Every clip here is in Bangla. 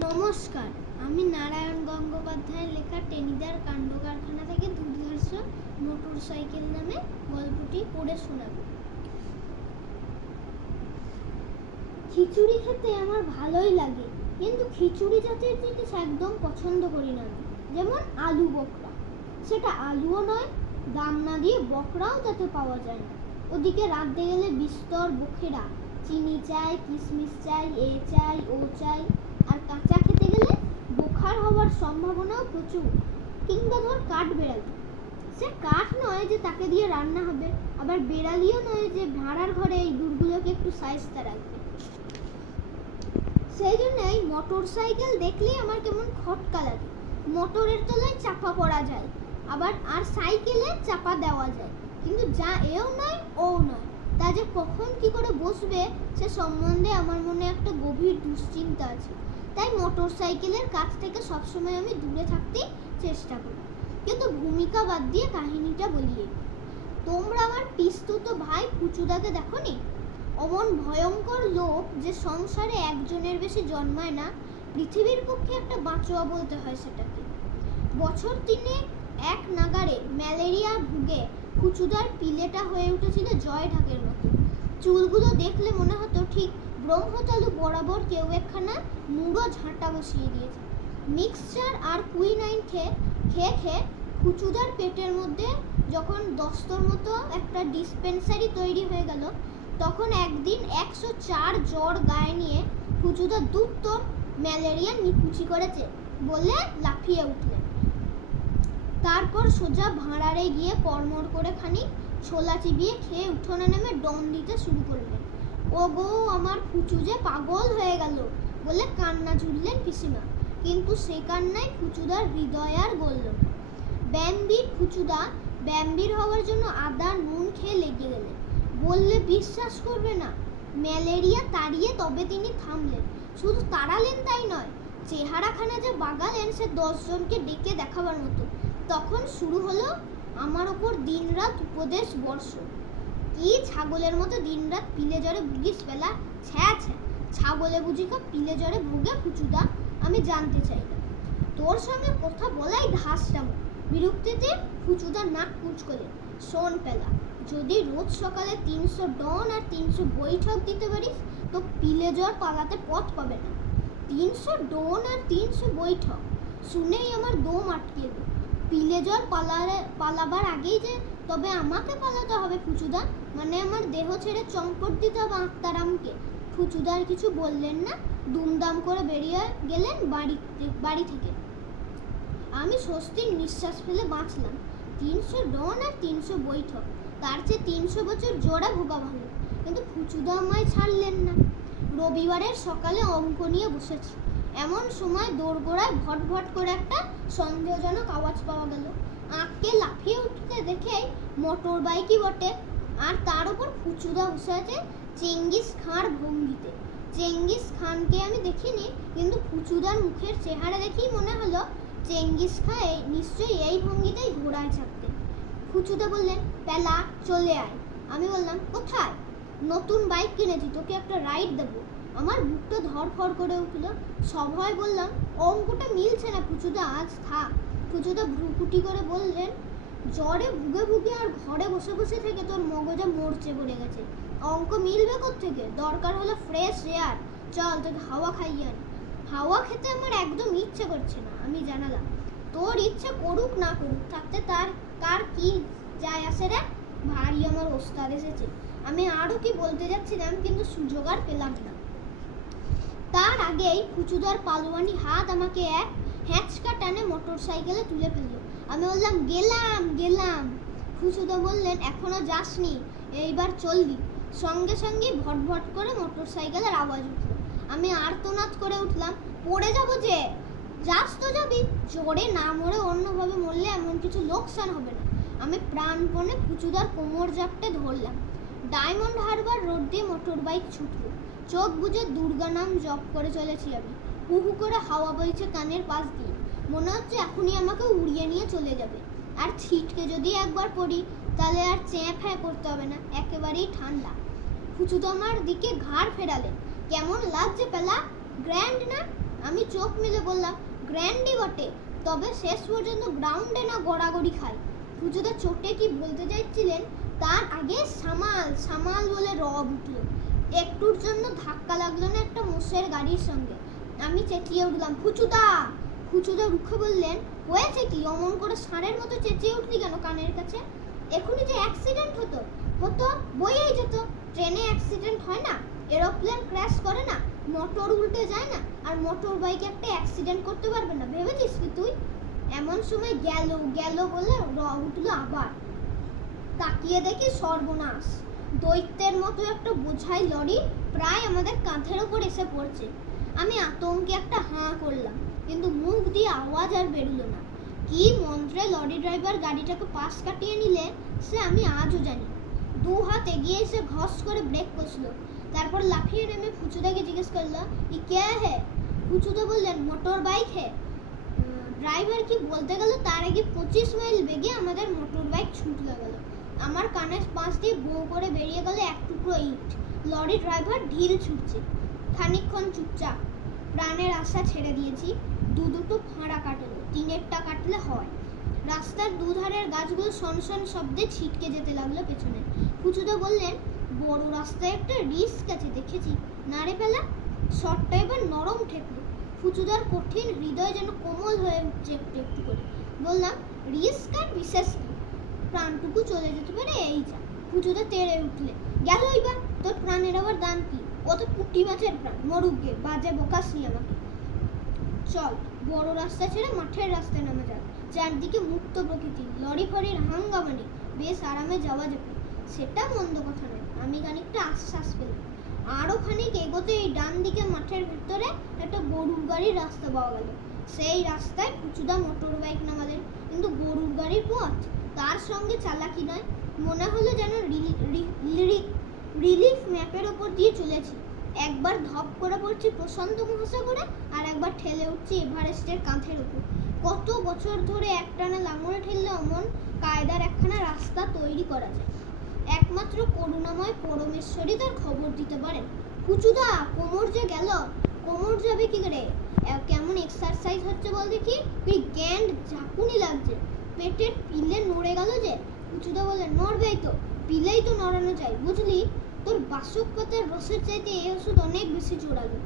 নমস্কার, আমি নারায়ণ গঙ্গোপাধ্যায়ের লেখা টেনিদার কাণ্ড কারখানা থেকে দুর্ধর্ষ মোটর সাইকেল নামে গল্পটি পড়ে শোনাব। খিচুড়ি খেতে আমার ভালোই লাগে, কিন্তু খিচুড়ি জাতীয় জিনিস একদম পছন্দ করি না যেমন আলু বকরা। সেটা আলুও নয়, দাম না দিয়ে বকরাও তাতে পাওয়া যায় না। ওদিকে রাঁধতে গেলে বিস্তর বখেরা, চিনি চাই, কিশমিশ চাই, এ চাই, ও চাই। আর কাঁচা খেতে গেলে বোখার হওয়ার সম্ভাবনাও প্রচুর, কিংবা ধর কাঠ বেড়ালি। সে কাঠ নয় যে তাকে দিয়ে রান্না হবে, আবার বেড়ালিও নয় যে ভাড়ার ঘরে এই দুধগুলোকে একটু সাইজটা রাখবে। সেই জন্যই মোটর সাইকেল দেখলেই আমার কেমন খটকা লাগে। মোটরের তলায় চাপা পড়া যায়, আবার আর সাইকেলে চাপা দেওয়া যায়। কিন্তু যা এও নয় ও নয়। তা যে কখন কি করে বসবে সে সম্বন্ধে আমার মনে একটা গভীর দুশ্চিন্তা আছে। তাই মোটর সাইকেলের কাছ থেকে সবসময় আমি দূরে থাকতেই চেষ্টা করি। কিন্তু ভূমিকা বাদ দিয়ে কাহিনীটা বলিয়ে তোমরা আমার পিস্তুত ভাই পুচুদাকে দেখো নি অমন ভয়ঙ্কর লোক যে সংসারে একজনের বেশি জন্মায় না, পৃথিবীর পক্ষে একটা বাঁচোয়া বলতে হয় সেটাকে। বছর তিনে এক নাগারে ম্যালেরিয়া ভুগে কুচুদার পিলেটা হয়ে উঠেছিল জয় ঢাকের মতো। চুলগুলো দেখলে মনে হতো ঠিক ব্রহ্মতালু বরাবর কেউ একখানা মুড়ো ঝাঁটা বসিয়ে দিয়েছে। মিক্সচার আর কুইনাইন খেয়ে খেয়ে খেয়ে কুচুদার পেটের মধ্যে যখন দস্তর মতো একটা ডিসপেন্সারি তৈরি হয়ে গেল, তখন একদিন একশো চার জ্বর গায়ে নিয়ে কুচুদা দুত্তর ম্যালেরিয়া নিকুচি করেছে বলে লাফিয়ে উঠলেন। তারপর সোজা ভাঁড়ারে গিয়ে কর্মর করে খানিক ছোলা চিবিয়ে খেয়ে উঠোনে নেমে ডন দিতে শুরু করলেন। ও গো আমার ফুচু যে পাগল হয়ে গেল। বলে কান্না জুড়লেন পিসিমা। কিন্তু সে কান্নায় ফুচুদার হৃদয় আর গলল ব্যাম্বির ফুচুদা ব্যাম্বির হওয়ার জন্য আদা নুন খেয়ে লেগে গেলেন। বললে, বিশ্বাস করবে না। ম্যালেরিয়া তাড়িয়ে তবে তিনি থামলেন। শুধু তাড়ালেন তাই নয়, চেহারাখানা যে বাগালেন সে দশজনকে ডেকে দেখাবার মতো। তখন শুরু হলো আমার ওপর দিনরাত উপদেশ বর্ষ কি ছাগলের মতো দিনরাত পিলে জ্বরে ভুগিস পেলা ছ্যা ছ্যা। ছাগলে বুঝি বুঝিকা পিলে জ্বরে ভুগে ফুচুদা? আমি জানতে চাই তোর সঙ্গে কথা বলাই ধাসটাম বিরক্তিতে ফুচুদা নাক কুচকলেন শোন পেলা, যদি রোজ সকালে তিনশো ডন আর তিনশো বৈঠক দিতে পারিস, তো পিলে জ্বর পালাতে পথ পাবে না। তিনশো ডন আর তিনশো বৈঠক, শুনেই আমার দম আটকে এলো পিলে জ্বর পালারে পালাবার আগেই যে তবে আমাকে পালাতে হবে ফুচুদা মানে আমার দেহ ছেড়ে চম্পট দিতে হবে আত্মারামকে ফুচুদার কিছু বললেন না। দুমদাম করে বেরিয়ে গেলেন বাড়িতে বাড়ি থেকে। আমি স্বস্তির নিঃশ্বাস ফেলে বাঁচলাম। তিনশো ডন আর তিনশো বৈঠক। তার চেয়ে তিনশো বছর জোড়া ভোগা ভালো। কিন্তু ফুচুদা আমায় ছাড়লেন না। রবিবারের সকালে অঙ্ক নিয়ে বসেছি। এমন সময় দোরগোড়ায় ভট ভট করে একটা সন্দেহজনক আওয়াজ পাওয়া গেল। আঁককে লাফিয়ে উঠতে দেখে মোটর বাইকই বটে। আর তার উপর ফুচুদা বসে আছে চেঙ্গিস খাঁর ভঙ্গিতে। চেঙ্গিস খানকে আমি দেখিনি, কিন্তু ফুচুদার মুখের চেহারা দেখেই মনে হলো চেঙ্গিস খাঁ এই- নিশ্চয়ই এই ভঙ্গিতেই ঘোড়ায় চাপতেন ফুচুদা বললেন, পেলা, চলে আয়। আমি বললাম, কোথায়? নতুন বাইক কিনেছি, তোকে একটা রাইড দেবো। আমার বুকটা ধরফর করে উঠল। সভয় বললাম, অঙ্কটা মিলছে না পুচুদা আজ থাক। পুচুদা ভ্রুকুটি করে বললেন, জ্বরে ভুগে ভুগে আর ঘরে বসে বসে থেকে তোর মগজে মরচে পড়ে গেছে। অঙ্ক মিলবে থেকে দরকার হলো ফ্রেশ এয়ার চল তোকে হাওয়া খাইয়ে আনি। হাওয়া খেতে আমার একদম ইচ্ছে করছে না, আমি জানালাম। তোর ইচ্ছে করুক না করুক থাকতে তার, কার কি যায় আসে রে? ভারী আমার ওস্তাদ এসেছে। আমি আরও কি বলতে যাচ্ছিলাম, কিন্তু সুযোগ আর পেলাম না। তার আগেই কুচুদার পালোয়ানি হাত আমাকে এক হ্যাঁচকা টানে মোটর সাইকেলে তুলে ফেলল। আমি বললাম, গেলাম গেলাম। ফুচুদা বললেন, এখনও যাসনি, এইবার চলবি। সঙ্গে সঙ্গে ভট ভট করে মোটর সাইকেলের আওয়াজ উঠল। আমি আর্তনাদ করে উঠলাম, পড়ে যাব যে, যাস তো যাবি। জ্বরে না মরে অন্যভাবে মরলে এমন কিছু লোকসান হবে না। আমি প্রাণপণে ফুচুদার কোমর জাপটে ধরলাম। ডায়মন্ড হারবার রোড দিয়ে মোটর বাইক ছুটলো। চোখ বুজে দুর্গা নাম জপ করে চলেছি আমি। হু হু করে হাওয়া বইছে কানের পাশ দিয়ে। মনে হচ্ছে এখনই আমাকে উড়িয়ে নিয়ে চলে যাবে। আর ছিটকে যদি একবার পড়ি, তাহলে আর চেঁ ফ্যাঁ করতে হবে না, একেবারেই ঠান্ডা। ফুচু তো আমার দিকে ঘাড় ফেরালেন কেমন লাগছে পেলা? গ্র্যান্ড না? আমি চোখ মেলে বললাম, গ্র্যান্ডই বটে। তবে শেষ পর্যন্ত গ্রাউন্ডে না গড়াগড়ি খায়। পুজোদা চোটে কি বলতে চাইছিলেন? তার আগে সামাল সামাল বলে রব উঠল। একটুর জন্য ধাক্কা লাগল না একটা মোষের গাড়ির সঙ্গে। আমি চেঁচিয়ে উঠলাম ফুচুদা ফুচুদা রুখে বললেন, হয়েছে কি? অমন করে ষাঁড়ের মতো চেঁচিয়ে উঠলি কেন কানের কাছে? এখনই যে অ্যাক্সিডেন্ট হতো হতো, বইয়েই যেত। ট্রেনে অ্যাক্সিডেন্ট হয় না এরোপ্লেন ক্র্যাশ করে না মোটর উল্টে যায় না, আর মোটর বাইকে একটা অ্যাক্সিডেন্ট করতে পারবে না। ভেবেছিস কি তুই? এমন সময় গেল গেল বলে র উঠল আবার। তাকিয়ে দেখি সর্বনাশ। দৈত্যের মতো একটা বোঝাই লরি প্রায় আমাদের কাঁধের ওপর এসে পড়ছে। আমি আতঙ্কে একটা হাঁ করলাম, কিন্তু মুখ দিয়ে আওয়াজ আর বেরোলো না। কি মন্ত্রে লরি ড্রাইভার গাড়িটাকে পাশ কাটিয়ে নিলে সে আমি আজও জানি। দু হাত এগিয়ে এসে ঘস করে ব্রেক কষলো। তারপর লাফিয়ে নেমে ফুচুদাকে জিজ্ঞেস করল, ই কে হে? ফুচুদা বললেন, মোটর বাইক হে। ড্রাইভার কি বলতে গেল, তার আগে পঁচিশ মাইল বেগে আমাদের মোটর বাইক ছুটলে গেল। আমার কানের পাশ দিয়ে বউ করে বেরিয়ে গেল এক টুকরো ইট। লরি ড্রাইভার ঢিল ছুটছে। খানিকক্ষণ চুপচাপ। প্রাণের আশা ছেড়ে দিয়েছি, দু দুটো ফাঁড়া কাটলো তিনেরটা কাটলে হয়। রাস্তার দুধারের গাছগুলো সনসন শব্দে ছিটকে যেতে লাগল পেছনে। পুচুদা বললেন, বড় রাস্তায় একটা রিস্ক আছে দেখেছি। নাড়ে ফেলা শটটা এবার নরম ঠেকলো। ফুচুদার কঠিন হৃদয় যেন কোমল হয়ে উঠছে একটু একটু করে। বললাম, রিস্ক আর বিশেষ প্রাণটুকু চলে যেতে পারে, এই যা। পুজোতে তেড়ে উঠলে, গেল এবার, তোর প্রাণের আবার দাম কি? ও তো পুটি মাছের প্রাণ? মরুক গে বাজে বোকাসনি আমাকে। চল, বড় রাস্তা ছেড়ে মাঠের রাস্তায় নামা যাক। চারদিকে মুক্ত প্রকৃতি, লরি ফরির হাঙ্গামা নেই বেশ আরামে যাওয়া যাবে। সেটা মন্দ কথা নয়, আমি খানিকটা আশ্বাস পেলাম। আরও খানিক এগোতে এই ডান দিকে মাঠের ভেতরে একটা গরুর গাড়ির রাস্তা পাওয়া গেল। সেই রাস্তায় কুচুদা মোটর বাইক নামালেন, কিন্তু গরুর গাড়ির পথ তার সঙ্গে চালাকি নয়, মনে হলো যেন রি- রিলিফ ম্যাপের ওপর দিয়ে চলেছি। একবার ধপ করে পড়ছি প্রশান্ত মহাসাগরে? আর একবার ঠেলে উঠছি এভারেস্টের কাঁধের ওপর। কত বছর ধরে একটানা লাঙল ঠেললে অমন কায়দার একখানা রাস্তা তৈরি করা যায়। একমাত্র করুণাময় পরমেশ্বরই তার খবর দিতে পারেন। কুচুদা, কোমর যে গেল, কোমর যাবে কি করে? কেমন এক্সারসাইজ হচ্ছে বল দেখি। কি গ্যান্ড ঝাঁকুনি লাগছে। পেটের পিলে নড়ে গেল যে, কুচুদা বলে, নড়বেই তো, পিলেই তো নড়ানো চাই বুঝলি? তোর বাসক পাতার রসের চাইতে এই ওষুধ অনেক বেশি জোরালো।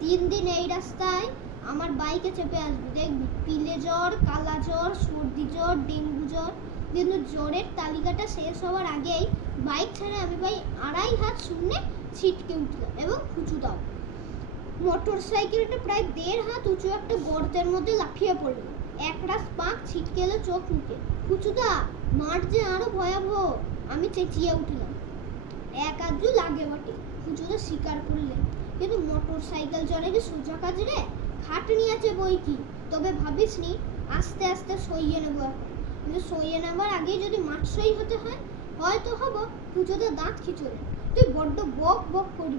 তিন দিন এই রাস্তায় আমার বাইকে চেপে আসবি, দেখবি? পিলে জ্বর, কালা জ্বর, সর্দি জ্বর, ডেঙ্গু জ্বর। কিন্তু জ্বরের তালিকাটা শেষ হওয়ার আগেই বাইক ছেড়ে আমি ভাই আড়াই হাত শূন্যে ছিটকে উঠলাম এবং খুঁচু দাও। মোটর সাইকেলটা প্রায় দেড় হাত উঁচু একটা গর্তের মধ্যে লাফিয়ে পড়ল। একরাশ পাক ছিটকে এলো চোখ মুখে। কুচুদা মাঠ যে আরও ভয়াবহ। আমি চেঁচিয়ে উঠলাম। এক আধটু লাগে বটে। কুচুদা স্বীকার করলে। কিন্তু মোটর সাইকেল চলে যে সোজা কাজ রে? খাটনি আছে বই কি? তবে ভাবিস নি, আস্তে আস্তে সইয়ে নেব এখন। কিন্তু সইয়ে নেবার আগেই যদি মাঠ সই হতে হয়, হয়তো হব পুজোতে দাঁত খিচুড়ে। তুই বড্ড বক বক করি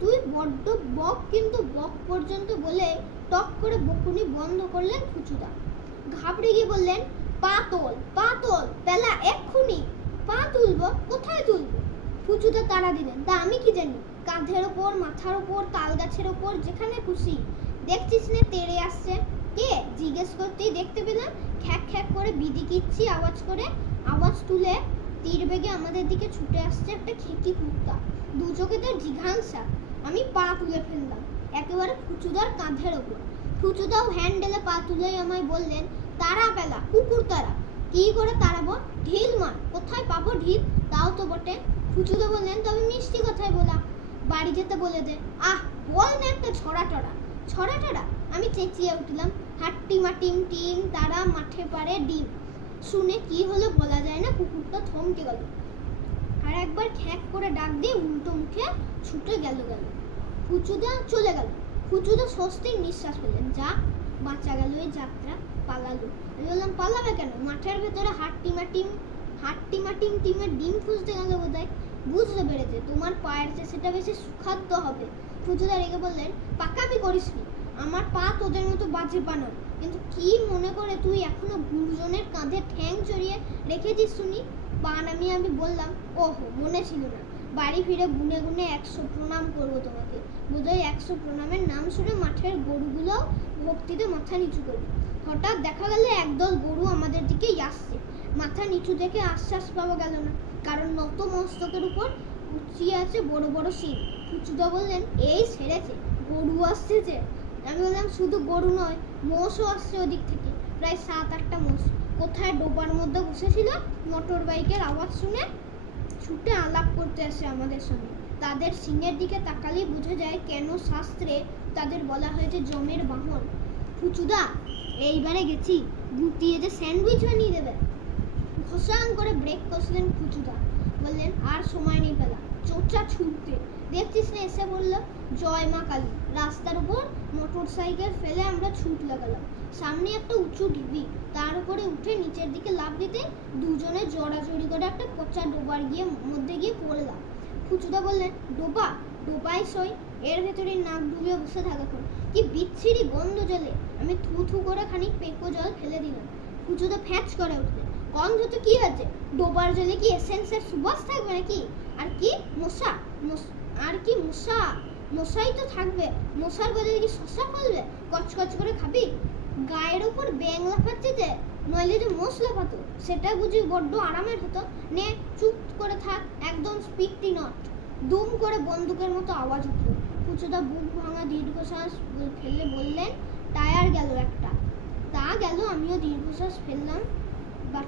তুই বড্ড বক কিন্তু বক পর্যন্ত বলে টক করে বকুনি বন্ধ করলেন ফুচুদা ঘাবড়ে গিয়ে বললেন পা তোল পা তোল পেলা এক্ষুনি। পা তুলবো, কোথায় তুলবো? ফুচুদা তারা দিলেন। তা আমি কি জানি? কাঁধের ওপর, মাথার ওপর, তাল গাছের ওপর, যেখানে খুশি। দেখছিস না, তেড়ে আসছে। কে? জিজ্ঞেস করতেই দেখতে পেলাম, খ্যাক খ্যাক করে বিদি কিচ্ছি আওয়াজ করে, আওয়াজ তুলে তীর বেগে আমাদের দিকে ছুটে আসছে একটা খেকি কুত্তা। দু চোখে তো জিঘাংসা। আমি পা তুলে ফেললাম, একেবারে ফুচুদার কাঁধের ওপর। ফুচুদাও হ্যান্ডেলে পা তুলেই আমায় বললেন, তারা পেলা, কুকুর তারা। কি করে তাড়াবো? ঢিল মার, কোথায় পাবো ঢিল? তাও তো বটে। ফুচুদা বললেন, তবে মিষ্টি কথাই বলা। বাড়ি যেতে বলে দে। আহ, বল না একটা ছড়া টড়া ছড়া টড়া আমি চেঁচিয়ে উঠলাম হাট্টি মাটিম টিম, তারা মাঠে পারে ডিম। শুনে কি হলো বলা যায় না, কুকুরটা থমকে গেল। আর একবার খ্যাক করে ডাক দিয়ে উল্টো মুখে ছুটে গেল গেল। ফুচুদা চলে গেল। ফুচুদা স্বস্তির নিঃশ্বাস পেলেন যা, বাঁচা গেল এই যাত্রা, পালালো। আমি বললাম, পালাবে কেন? মাঠের ভেতরে হাট্টি মাটিম হাট্টি মাটিম টিমের ডিম খুঁজতে গেল বোধহয়। বুঝতে পেরেছে, তোমার পায়ের চেয়ে সেটা বেশি সুখাদ্য হবে। ফুচুদা রেগে বললেন, পাকামি করিস নি আমার পা তোদের মতো বাজে পা কিন্তু কি মনে করে তুই এখনও গুরুজনের কাঁধে ঠ্যাং চড়িয়ে রেখেছিস শুনি? পা নামিয়ে আমি বললাম, ওহো, মনে ছিল না। বাড়ি ফিরে গুনে গুনে একশো প্রণাম করব তোমাকে। বোধহয় একশো প্রণামের নাম শুনে মাঠের গরুগুলো ভক্তিতে মাথা নিচু করবে। হঠাৎ দেখা গেল একদল গরু আমাদের দিকেই আসছে। মাথা নিচু দেখে আশ্বাস পাওয়া গেল না। কারণ নত মস্তকের উপর উঁচিয়ে আছে বড় বড় শিং ফুচুদা বললেন, এই সেরেছে গরু আসছে যে। আমি বললাম, শুধু গরু নয়, মোষও আসছে ওদিক থেকে। প্রায় সাত আটটা মোষ। কোথায় ডোবার মধ্যে বসেছিল? মোটর বাইকের আওয়াজ শুনে ছুটে আলাপ করতে আসে আমাদের সঙ্গে। তাদের সিংহের দিকে তাকালেই বোঝা যায়, কেন শাস্ত্রে তাদের বলা হয়েছে জমের বাহন। ফুচুদা এইবারে গেছি। গুটিয়ে যে স্যান্ডউইচ বানিয়ে দেবে। ঘষাং করে ব্রেক কষলেন ফুচুদা বললেন, আর সময় নেই পেলা চোরচা ছুটতে। দেখছিস না, এসে বলল, জয় মা কালী, রাস্তার উপর মোটর সাইকেল ফেলে আমরা ছুট লাগালাম। সামনে একটা উঁচু ঢিবি, তার উপরে উঠে নিচের দিকে লাফ দিতে দুজনে জড়াজড়ি করে একটা পচা ডোবার গিয়ে মধ্যে গিয়ে পড়লাম। ফুচুদা বললেন, ডোবা, ডোবাই সই, এর ভেতরে নাক ডুবিয়ে বসে থাকা কি বিচ্ছিরি গন্ধ জলে, আমি থু থু করে খানিক পেকো জল ফেলে দিলাম। ফুচুদা ফ্যাচ করে উঠলে গন্ধ তো কি আছে? ডোবার জলে কি এসেন্সের সুবাস থাকবে নাকি? আর কি? মশা? আর কি মশা? মশাই তো থাকবে। মশার বদলে কি শশা ফলবে? কচকচ করে খাবি? গায়ের উপর ব্যাং লাফাচ্ছে যে, নইলে যে মোষ লাফাতো, সেটা বুঝি বড্ড আরামের হতো। নে, চুপ করে থাক, একদম স্পিকটি নট। দুম করে বন্দুকের মতো আওয়াজ উঠল। কুচুদা বুক ভাঙা দীর্ঘশ্বাস ফেললে বললেন, টায়ার গেল একটা। তা গেল, আমিও দীর্ঘশ্বাস ফেললাম।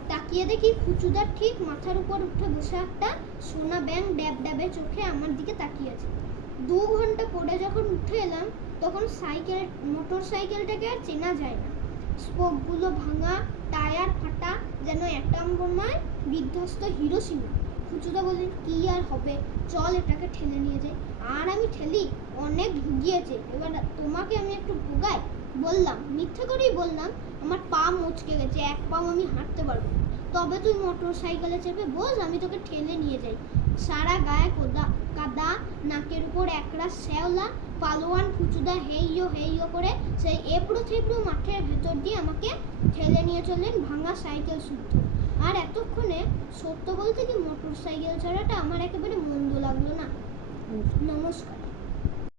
তাকিয়ে দেখি ফুচুদার ঠিক মাথার উপর উঠে বসে একটা সোনা ব্যাং ড্যাব ড্যাবে চোখে আমার দিকে তাকিয়ে আছে। দু ঘণ্টা পরে যখন উঠে এলাম, তখন সাইকেল, মোটর সাইকেলটাকে আর চেনা যায় না। স্পোকগুলো ভাঙা, টায়ার ফাটা, যেন অ্যাটম বোমায় বিধ্বস্ত হিরোসীমা ফুচুদা বললেন কি আর হবে? চল এটাকে ঠেলে নিয়ে যাই। আর আমি ঠেলি? অনেক ভুগিয়েছে। এবার তোমাকে আমি একটু ভোগাই? বললাম। মিথ্যে করেই বললাম আমার পা মুচকে গেছে, এক পাও আমি হাঁটতে পারব। তবে তুই মোটর সাইকেলে চেপে বস, আমি তোকে ঠেলে নিয়ে যাই। সারা গায়ে কোদা, কাদা, নাকের উপর একরা শ্যাওলা, পালোয়ান ফুচুদা হেইয়ো হেইয়ো করে সেই এবড়ো থেবড়ো মাঠের ভেতর দিয়ে আমাকে ঠেলে নিয়ে চললেন ভাঙা সাইকেল শুদ্ধ। আর এতক্ষণে সত্য বলতে কি মোটর সাইকেল ছাড়াটা আমার একেবারে মন্দ লাগল না? নমস্কার।